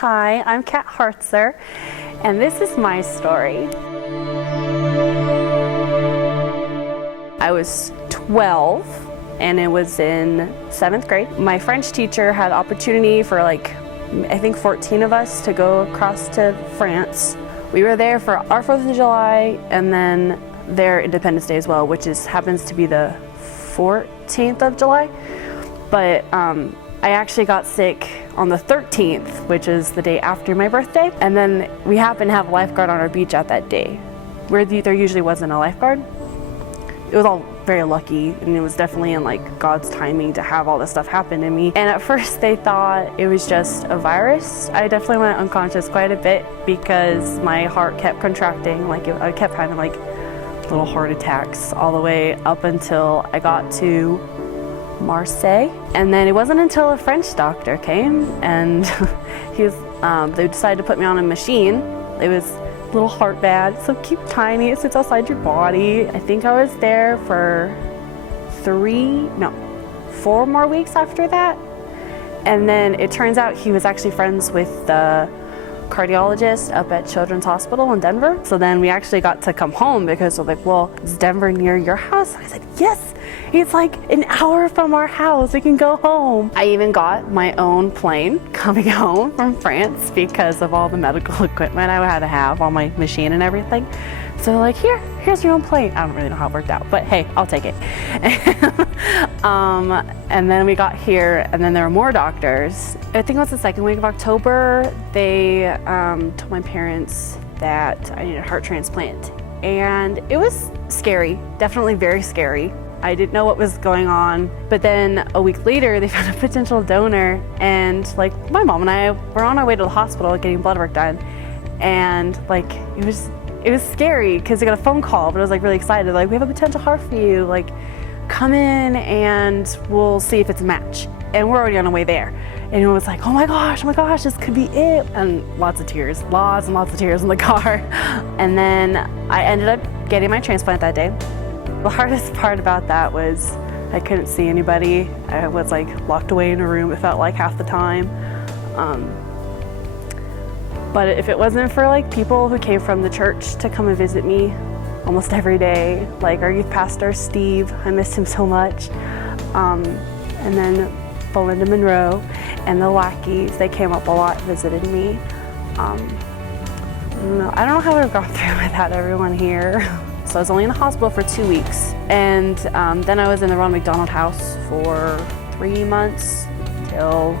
Hi, I'm Kat Hartzer, and this is my story. I was 12, and it was in 7th grade. My French teacher had the opportunity for I think 14 of us to go across to France. We were there for our 4th of July, and then their Independence Day as well, which happens to be the 14th of July. But I actually got sick on the 13th, which is the day after my birthday. And then we happened to have a lifeguard on our beach at that day, where there usually wasn't a lifeguard. It was all very lucky, and it was definitely in God's timing to have all this stuff happen to me. And at first they thought it was just a virus. I definitely went unconscious quite a bit because my heart kept contracting. I kept having little heart attacks all the way up until I got to Marseille. And then it wasn't until a French doctor came, and they decided to put me on a machine. It was a little heart bag, so cute, tiny, it sits outside your body. I think I was there for 4 more weeks after that. And then it turns out he was actually friends with the cardiologist up at Children's Hospital in Denver. So then we actually got to come home because they're like, well, is Denver near your house? I said, yes, it's an hour from our house. We can go home. I even got my own plane coming home from France because of all the medical equipment I had to have on my machine and everything. So here's your own plane. I don't really know how it worked out, but hey, I'll take it. And then we got here, and then there were more doctors. I think it was the second week of October. They told my parents that I needed a heart transplant. And it was scary, definitely very scary. I didn't know what was going on. But then a week later, they found a potential donor, and my mom and I were on our way to the hospital getting blood work done. And it was scary because I got a phone call, but I was really excited. We have a potential heart for you. Come in and we'll see if it's a match. And we're already on our way there. And it was oh my gosh, this could be it. And lots and lots of tears in the car. And then I ended up getting my transplant that day. The hardest part about that was I couldn't see anybody. I was locked away in a room, it felt like half the time. But if it wasn't for people who came from the church to come and visit me almost every day, our youth pastor, Steve, I missed him so much. And then Belinda Monroe and the Lackeys, they came up a lot, visited me. I don't know how I would have gone through without everyone here. So I was only in the hospital for 2 weeks. And then I was in the Ronald McDonald House for 3 months till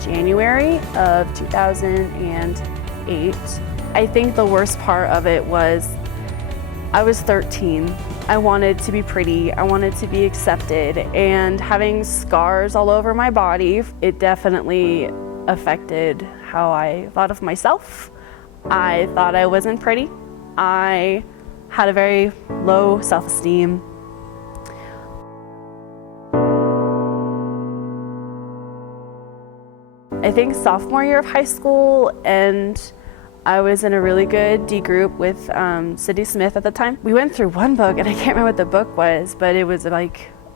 January of 2008. I think the worst part of it was I was 13. I wanted to be pretty. I wanted to be accepted. And having scars all over my body, it definitely affected how I thought of myself. I thought I wasn't pretty. I had a very low self-esteem. I think sophomore year of high school, and I was in a really good D group with Sydney Smith at the time. We went through one book, and I can't remember what the book was, but it was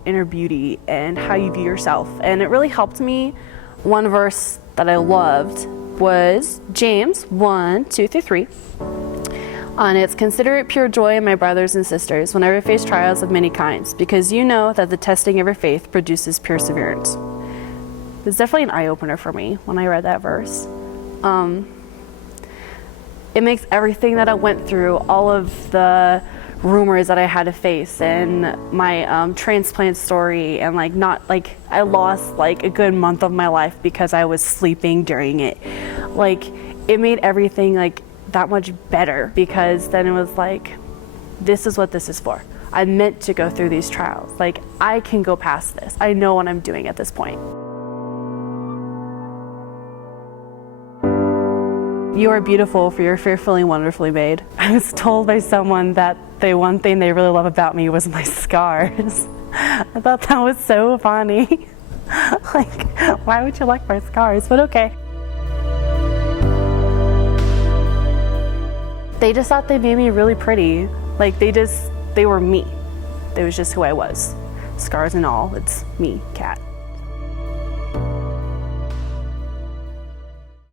inner beauty and how you view yourself. And it really helped me. One verse that I loved was James 1:2-3. And it's, consider it pure joy, my brothers and sisters, whenever you face trials of many kinds, because you know that the testing of your faith produces perseverance. It was definitely an eye-opener for me when I read that verse. It makes everything that I went through, all of the rumors that I had to face, and my transplant story, and I lost a good month of my life because I was sleeping during it. It made everything that much better, because then it was this is what this is for. I'm meant to go through these trials. I can go past this. I know what I'm doing at this point. You are beautiful, for you're fearfully and wonderfully made. I was told by someone that the one thing they really love about me was my scars. I thought that was so funny. Why would you like my scars? But okay. They just thought they made me really pretty. They were me. It was just who I was. Scars and all, it's me, Kat.